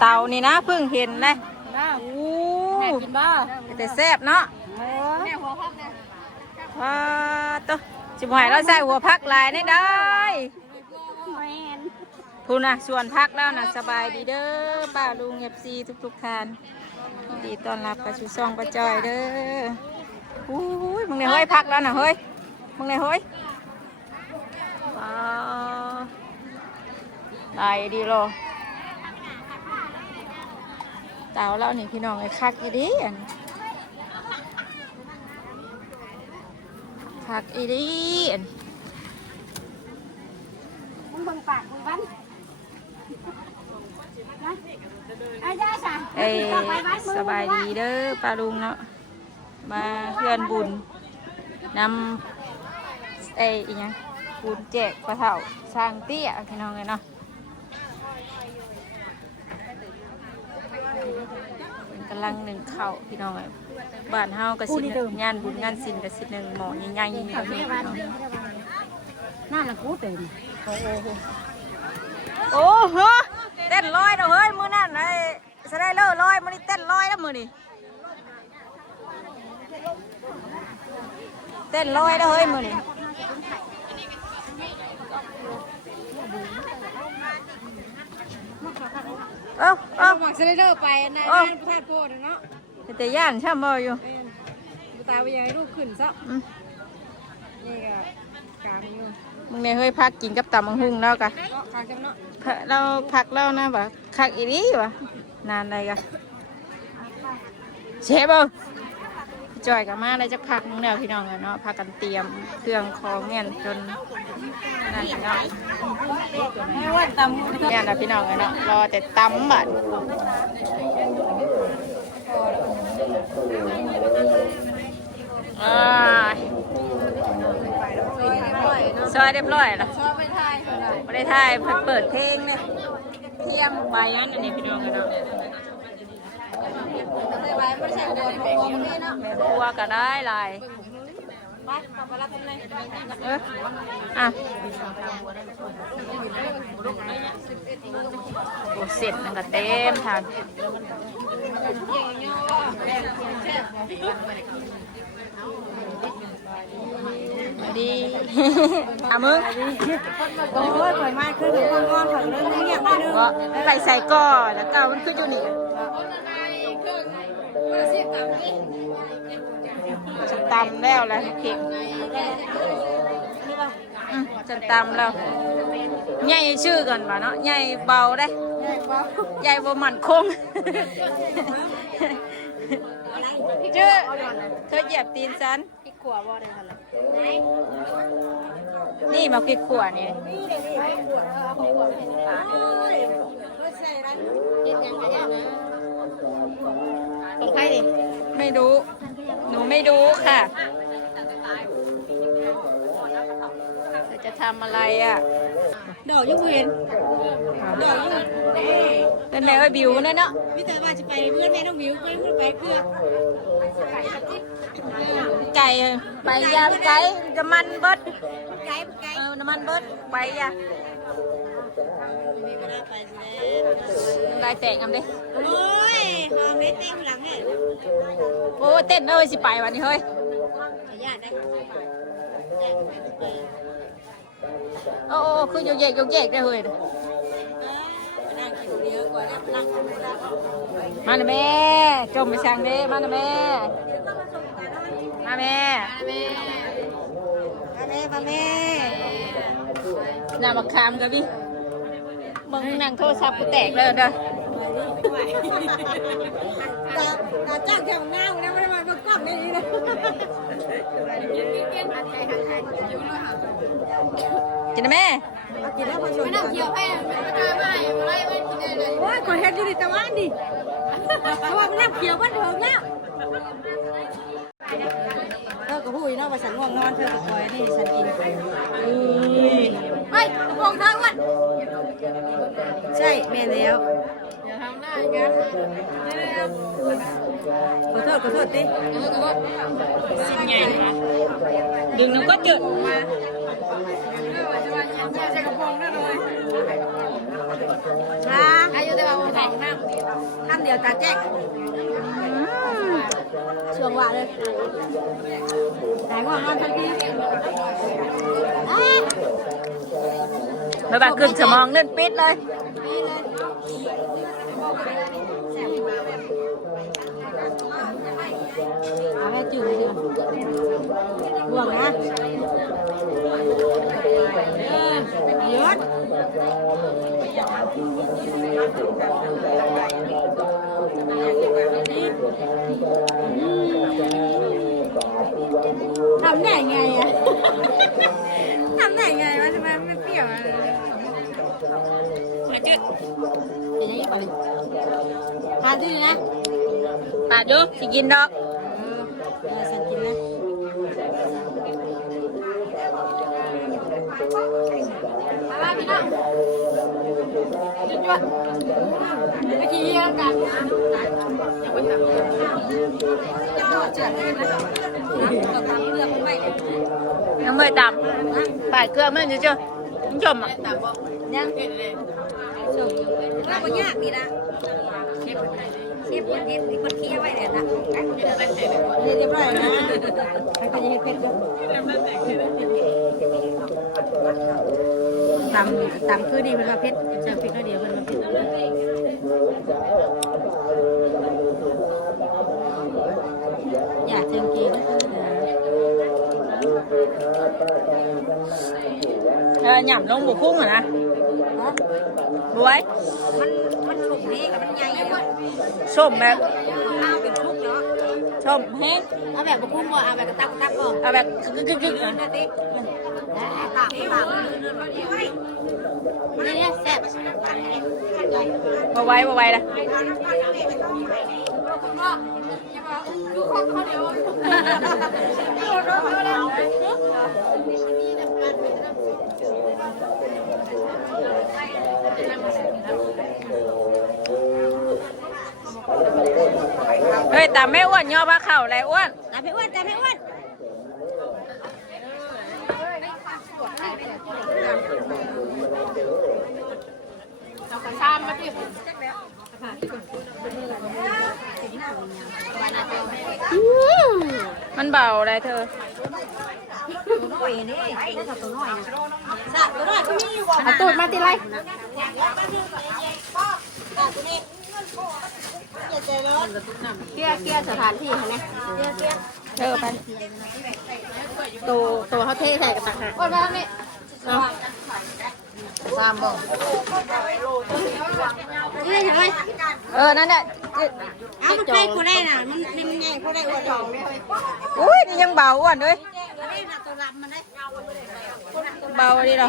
เต่านี่นะเพิ่งเห็นเลยโอ้กินบ้าแต่แซ่บเนาะว้าตัวจิ๋วหอยเราใส่หัวพักลายได้ได้พูนะส่วนพักแล้วนะสบายดีเด้อป้าลุงFCทุกท่านดีต้อนรับกระชูซองกระจอยเด้ออุ้ยมึงในเฮ้ยพักแล้วนะเฮ้ยมึงในเฮ้ยได้ดีโลเต่าแล้วนี่พี่น้องไอ้คักอีดีอันคักอีดีอันมึงบังปากมึงบ้านเอ้ยสบายดีเด้อป้าลุงเนาะมาเพื่อนบุญนำอีกอย่างบุญแจกปลาเถ่าสร้างเตี้ยพี่น้องเลยเนาะกำลังหนึ่งเข่าพี่น้องเลยบ้านเฮากระสินงานบุญงานศิลป์กระสินหนึ่งหมอใหญ่ๆอย่างนี้พี่น้องน่าละกูเต็มโอ้โหเต้นลอยเด้อเฮ้ยมือนั่นไอ้สไลเดอร์ลอยมือนี่เต้นลอยแล้วมือนี่เต้นลอยเด้อเฮ้ยมือนี่หมักสไลเดอร์ไปในงานพระธาตุโพธิ์เนาะแต่ย่านช่ำบ่อยู่ตาไปยังให้ลูกขึ้นซะนี่ก็กลางอยู่มึงเนี่ยเฮ้ยพักกินกับตำมังหุงแล้วกะเราพักแล้วนะบ่คักอีนี้วะนานอะไรกะเชฟบ่จอยกับมาได้จะพักนึงแล้วพี่น้องกันเนาะพากันเตรียมเครื่องของเงี้ยจนนั่นเนาะเนี่ยนะพี่น้องกันเนาะรอแต่ตำบัดซอยเรียบร้อยแล้วไม่ได้ถ่ายเปิดเพลงเลยเที่ยงไปงั้นอันนี้พี่น้องกันเนาะแม่ครัวก็ได้ลายอ่ะโอ้เสร็จมันก็เต็มทางดีมึงโอ้ยข่อยมาคือถึงคนงอนข่อยเลยไม่อยากได้เด้อไปใส่ก่อแล้วก็มันขึ้นอยู่นี่จะตำแล้วแหละเค้กจะตำแล้วใหญ่ชื่อก่อนป่ะเนาะใหญ่เบาได้ใหญ่บ่มันคงเจ้าเธอเหยียบตีนฉันพริกขั่วบ่ได้ค่ะนี่มาพริกขั่วนี่ของใครดิไม่รู้หนูไม่รู้ค่ะจะทำอะไรอ่ะดอกยังเห็นดอกยังเป็นไงว่าบิวนั่นเนาะพี่แต่ว่าจะไปเพื่อนแม่น้องบิวไปเพื่อนไปเพื่อไก่ไปยาไก่น้ำมันเบิดไก่น้ำมันเบิดไปอ่ะลายแตกกันดิโอ้ยหอมเลยเต้นหลังเนี่ยโอ้เต้นเลยสิไปวันนี้เฮ้ยญาติได้โอ้คือโยกเยกได้เฮ้ยมาเลยแม่จมไปช่างเด้มาเลยแม่มาแม่น่าบักคามกับพี่มึงนั่งโทรศัพท์กูแตกเลยเด้อจ้างแถวหน้านะไม่ได้มาประกอบในนี้เลยกินนะแม่กินแล้วพอชมน้ำเขียวให้ไม่ได้ไม่กินเลยโอ้ยขอเห็นอยู่ในตะวันดิเพราะว่าน้ำเขียวมันเถิงแล้วเธอก็พูดนะว่าฉันง่วงนอนเธอก็คอยนี่ฉันกินไปมองทางวันใช่แม่แล้วอย่าทำหน้าอย่างนั้นขอโทษติสิ่งใหญ่ค่ะดึงน้ำก็เดือดมาใส่กระโปรงได้เลย ยวตาแจ้งช่วงว่าเลยแต่ว่างานทันที ไม่บาขึ้นสมองเล่นปิดเลยเอาให้จืดเลยห่วงนะยศทำได้ไงอ่ะทำได้ไงวะทำไมไม่เปรี้ยวอะไรมาจืดอย่างนี้ก่อนทานดีนะปาดูสิกินดอกฉันกินนะอะไรพี่น้องจุดจุดเมื่อกี้ยังกันยังไม่ทำยังไม่ตำปาดเครื่องไม่เจอชมอ่ะยังชมเราก็ยากดีนะเชฟคนเฮ็ดมีคนเคี่ยวไว้เลยนะเรียบร้อยนะแล้วก็ยังเฮ็ดเผ็ดด้วยตำคือดีเพิ่นว่าเผ็ดจะเผ็ดน้อยเดียวเพิ่นว่าเผ็ดอยากเชิงกีนะหย่ำลงบุคุ้งอ่ะนะบวยมันสุกดีกับมันใหญ่เลย ส้มแบบ ข้าวเป็นชุกเนาะ ส้มแห้ง เอาแบบบุ้งบ่เอาแบบกระตักก่อน เอาแบบกึกนั่นดิตากนี่แซ่บมาไว้ละเฮ้ยแต่ไม่อ้วนย่อปลาเข่าอะไรอ้วนแต่ไม่อ้วนเอากระชามมาดิมันเบาอะไรเธอเอาตูดมาตีไรเกี้ยสถานที่ค่ะเนี่ยเธอไปตัวเขาเทใส่กระตักหา กดมาทางนี้เอาตามบ่นี่เฉยนั่นแหละเอามันใกล้กูได้น่ะมันใหญ่กูได้อ้วน อุ้ยนี่ยังเบาอ้วนเลยเบาดีหรอ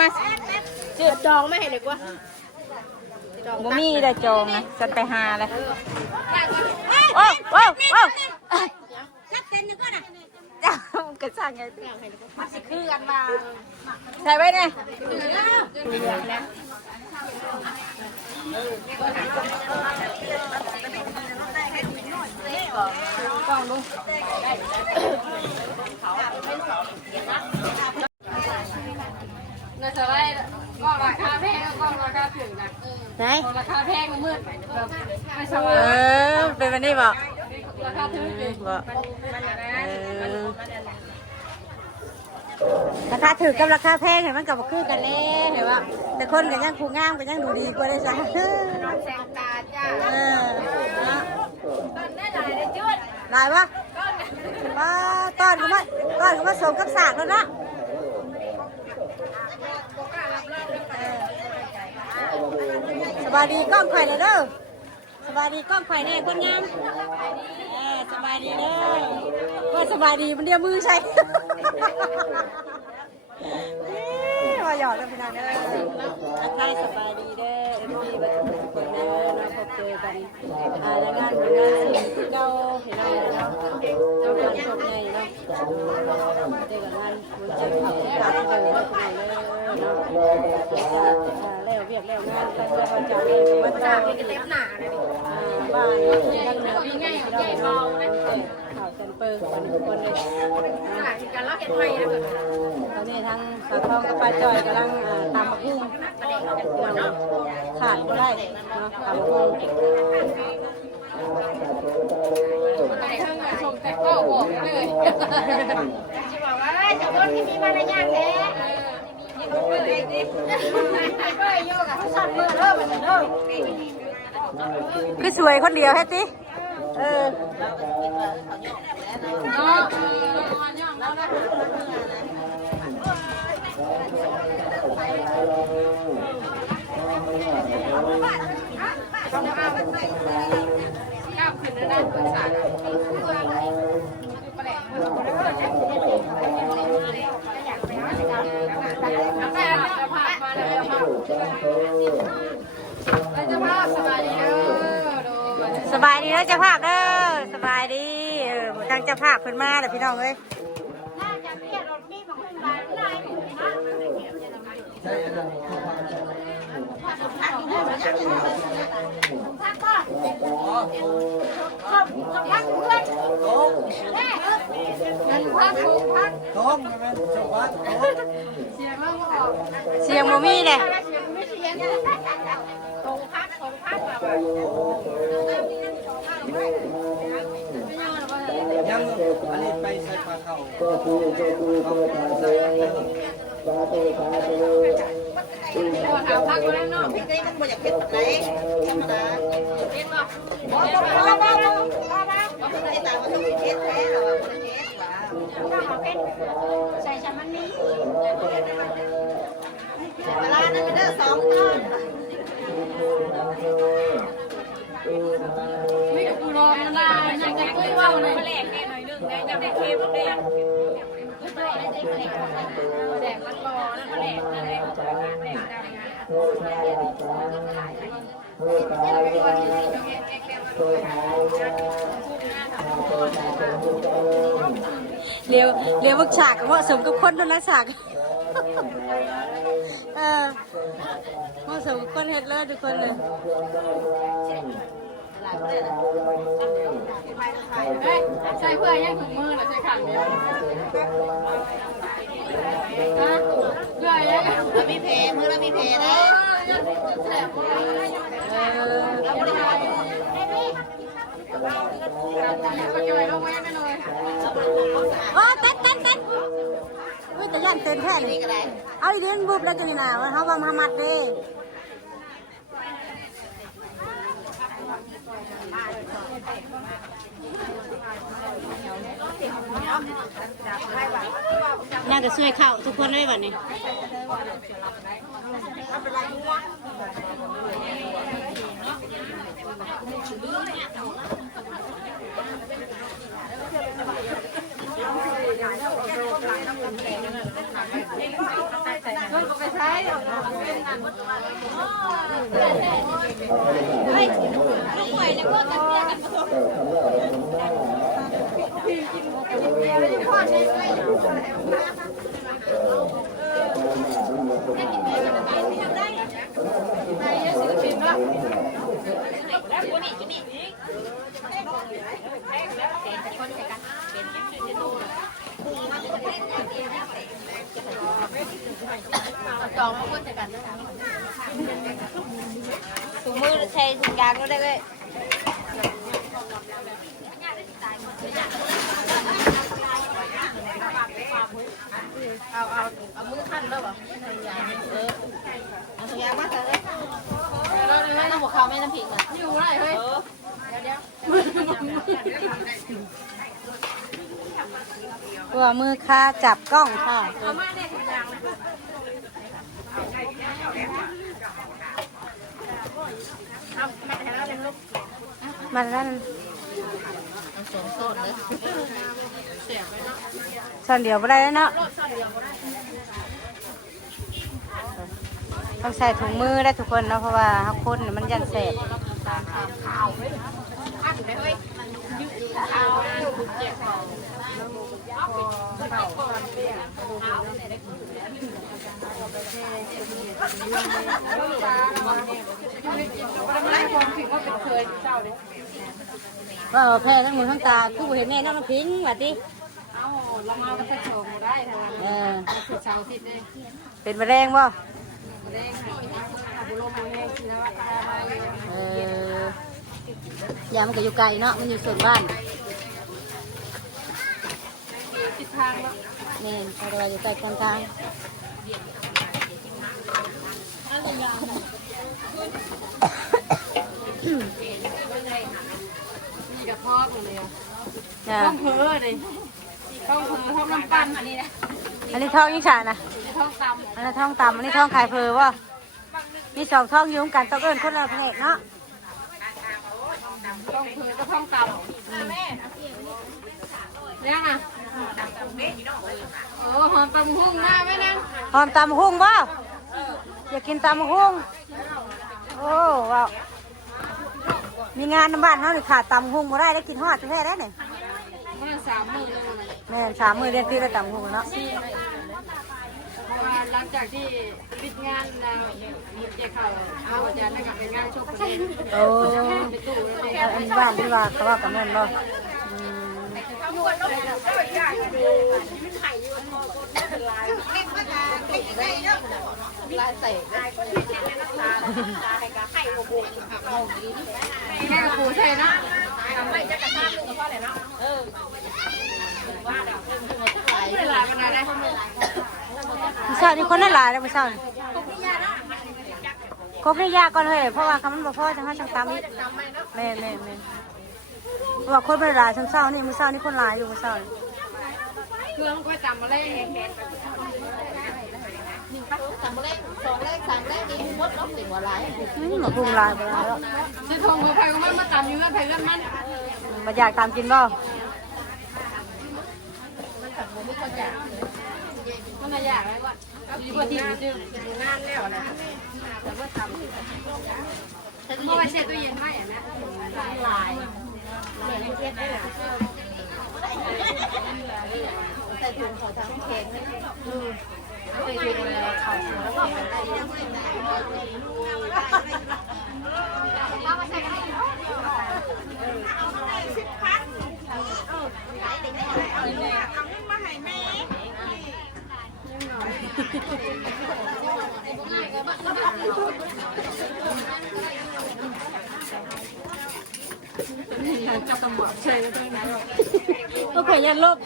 มาจืดจองไม่ให้เลยกว่าบ่มีได้จองนะฉันไปหาเลยโอ้นักเต้นนึกว่าน่ะจ้ากระชังไงมันสิคือกันมา ใส่ไว้เนี่ยกล้องดูในสไลด์ก็ราคาแพงก็ราคาถึงนะไหนราคาแพงมันมืดไม่สบายเป็นแบบนี้บอกราคาถึงบอกราคาถือกับราคาแพงเห็นมันกับคือกันแน่เห็นว่าแต่คนกันยังคูงามกันยังดูดีกว่าได้จ้ะแสงตาจ้าได้หลายได้จุดหลายปะมาตอนก็มาส่งกับสากแล้วนะสบายดีกล้องไข่เลยเด้อสบายดีกล้องไข่แน่คนงามสบายดีเด้อก็สบายดีมันเดียวมือใช่มาหยอดกันพี่น้องเด้อทักทายสบายดีเด้อเอ็มพีบัตรทุกคนเด้อนะพบเจอกันแล้วงานสิ่งเก่าเห็นเราเนาะเจ้าการชมใหญ่เนาะเจอกันงานเจอเขาขาดเลยเนาะพี่น้องเด้อเนาะแล้วเวียกแล้วงานแล้วเราจะเล่นมาจ้างให้เต็มหนาเลยบ้านยังเหนือพี่ง่ายใหญ่เบาเลยข่าวเซนเปอร์คนเลยการเล่าเห็นใหม่นะแบบตอนนี้ นี้ทั้งสาวทองกับป้าจอยกำลังตำบักหุ่งขาดก็ได้เนาะตำบักหุ่ง ส่งแต่ก็บอกเลยจะบอกว่าจะพูดที่มีมารยาทแท้นี่ต้องเลยดิเฮ้ยโยกับเขาสั่นมือเริ่มมันเริ่ม คือสวยคนเดียวแฮตติเออ เนาะ สบายดีเด้อเจ้าภาพเด้อสบายดีทางเจ้าภาพเพิ่นมาเด้อพี่น้องเอ้ยเสียงบ่มีเลย ยังอันนี้ไปใส่ปลาเข่าใส่ชามันนี้เวลานั้นมันเด้อ2 ตอนไม่กับกูรอมันได้ยังจะคุยว่าเลยแหลกแน่หน่อยนึงได้ยังได้เค็มแดงแดงมันรอแล้วแหลกนั่นแหละเร็วบักฉากเหมาะสมกับคนนั่นนะฉากเหมาะสมกับคนเฮ็ดเลยทุกคนเลย ใช่เพื่อยังถุงมือหรือใช่ขันเนี่ยเพื่อยังมีเพมือแล้วมีเพนะก็จ่อยลงมาไม่เลย โอ้เต้นอุ้ยแต่ยันเต้นแค่นี้เอาอีเดนบุบแล้วจะนี่นะว่าเขาว่ามามัดเด้น่าจะช่วยเข้าทุกคนได้แบบนี้ไปใช้ลูกไหวเนี่ยก็ตัดเนี่ยกันจองมาพูดกันถุงมือใช้ถุงยางก็ได้เลยเอามือขั้นแล้วเหรอเอาถุงยางมาใส่เลยเราดูให้น้ำหัวเขาไม่น้ำผิงอ่ะอยู่ไรเฮ้ยตัวมือค่าจับกล้องค่ะมาแล้วส่วนเดียวไม่ได้แล้วเนาะต้องใส่ถุงมือได้ทุกคนเนาะเพราะว่าคนมันยันเสพว่าแพ้ทั้งมือทั้งตาคือเห็นแม่น้ำพิงแบบนี้เอาเรามาผสมได้ ทางนั้น เออ คือชาวทิศเลย เป็นมะเร็งบ่ แดงบุลมแดงคือว่า ยามันก็อยู่ไกลเนาะมันอยู่ส่วนบ้าน ทิศทางว่า นี่เราอยู่ใกล้กลาง นี่กับพ่อกูเลย ๆจ้ะ ต้องเพ้อเลยต้องเพ้อท้องน้ำปั้นอันนี้นะ อันนี้ท้องยิ่งฉานะ ท้องต อันนี้ท้องต่ำอันนี้ท้องไข่เพอว่ามีสองท้องอยุ่งกันต้องเอิ้นคนละแผนกเนาะ ำต้องเพ้อก็ท้องตำยังอ่ะโอ้หอมตำหุ่งมาไหมนะ หอมตำหุ่งบ่อยากกินตำหุ่งโอ้ว้าวมีงานในบ้านเขาหรือขาดตำหุ่งบ่ได้ได้กินฮอดแท้ๆได้เนี่ย มัน3 มื้อแล้วนะ แม่น3 มื้อเรียนที่ได้ตำหุ่งเนาะ เพราะว่าหลังจากที่ปิดงานแล้วเจ้าเขาเอาอาจารย์นะครับเป็นงานโชคประเด็น โอ้ ไปตู้แล้วเนี่ย อันบ้านที่ว่าเขาว่ากับแม่นบ่อืม แม่กูใช่เนาะ เวลาขนาดไหน มื้อเช้านี่คนได้หลายเลยมื้อเช้านี่ครบได้ยากก่อนเลยเพราะว่าคำมันบ่พอจังเฮาจังตามอีกแม่เพราะว่าคนบ่ได้หลายเช้านี่มื้อเช้านี่คนหลายอยู่มื้อเช้านี่ เครื่องก็จำมาเลย มาพุงหลายบ่หลายแล้ว สิทองหัวไผ่ก็มันมาจำอยู่เงื่อนไผ่เงื่อนมัน บ่อยากตามกินบ่ มันน่ะอยากอะไรวะดีกว่าที่มันจืดงานแล้วนะแต่ว่าทำเมื่อวันเช็ดตู้เย็นไม่อ่ะนะลายใส่ถุงขอทั้งเค้กใส่ถุงเลยขอแล้วก็เป็นอะไรจับตำรวจใช่ไหมต้องขยันลบ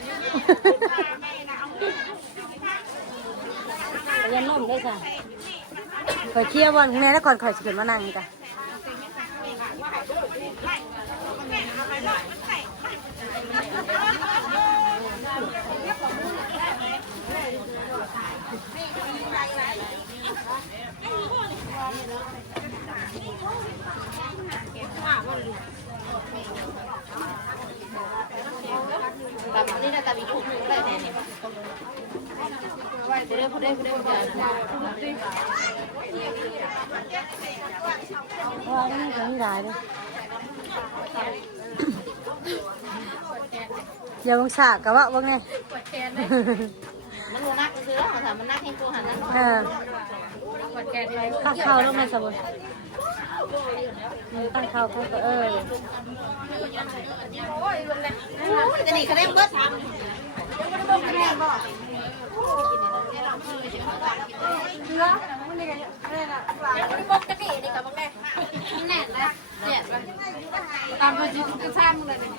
ยันล่มได้จ้ะข่อยเคลียร์วันแม่แล้วก่อนข่อยสิขึ้นมานั่งจ้ะว่านี่ก็มีหลายเลยอย่าบังฉากกับว่าบังไง มันโมนักซื้อแล้วค่ะมันนักให้กูหันนั่น ตั้งข้าวแล้วไม่สบายตั้งข้าวก็จะหนีคะแนนเบิดตามไปจิ้มกระซ้ำเลยเนี่ย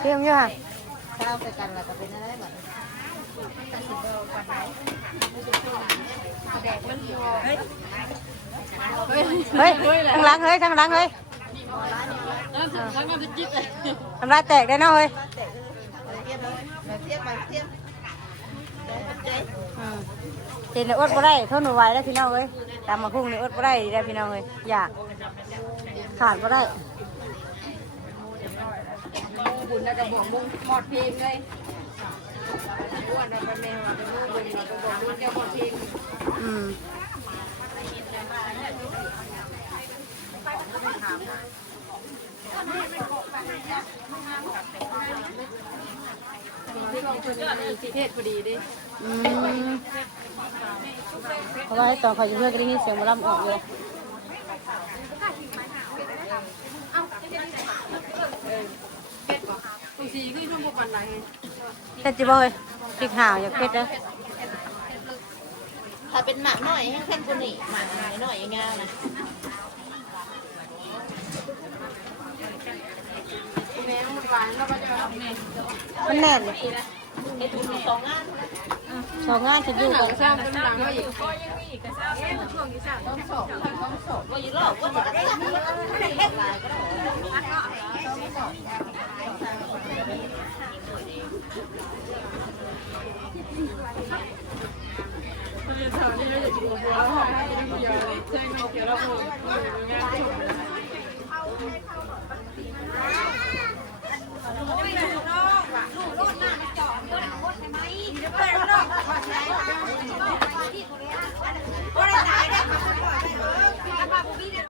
เตรียมอยู่ค่ะ ข้าวไปกันแล้วก็เป็นอะไรแบบ เฮ้ยทางหลังเฮ้ยทางหลังเฮ้ย แล้วก็จะจิ๊บเลย ทำลายแตกได้เนาะเฮ้ยเห็นอดบ่ได้ทนหนูไหวแล้วพี่น้องเอ้ยตามมาพุ่งนี่อดบ่ได้ได้พี่น้องเอ้ยอยากขาดบ่ได้ บุญแล้วก็บอกมุ้งหมดเพลงเลยอ้วนเราเป็นแมวเราเป็นลูกบุญเราเป็นบอกมุ้งแก้วหมดเพลง อืม ที่ลงทุนมีสิเทศพอดีดิ อืม ราะว่าตอนเขาอยู่เพื่อนก็ได้ยินเสียงหมอลำออกเลยเผ็ดจิบ่อยพริกห่าวอยากเผ็ดเลย ถ้าเป็นหมากหน่อยให้เผ็ดกว่านี้หมากหน่อยอย่างเงี้ยนะ มันแน่นเลย สองงาน สองงานจะอยู่กัน สร้างเป็นหลังก็อีก ว่าอยู่รอบว่าจะได้เฮ็ดลายก็ได้ เดี๋ยวนี้เราจะกินกับบัวแล้วให้ได้เดียวเลยใช่ไหมเกี่ยวกับงาน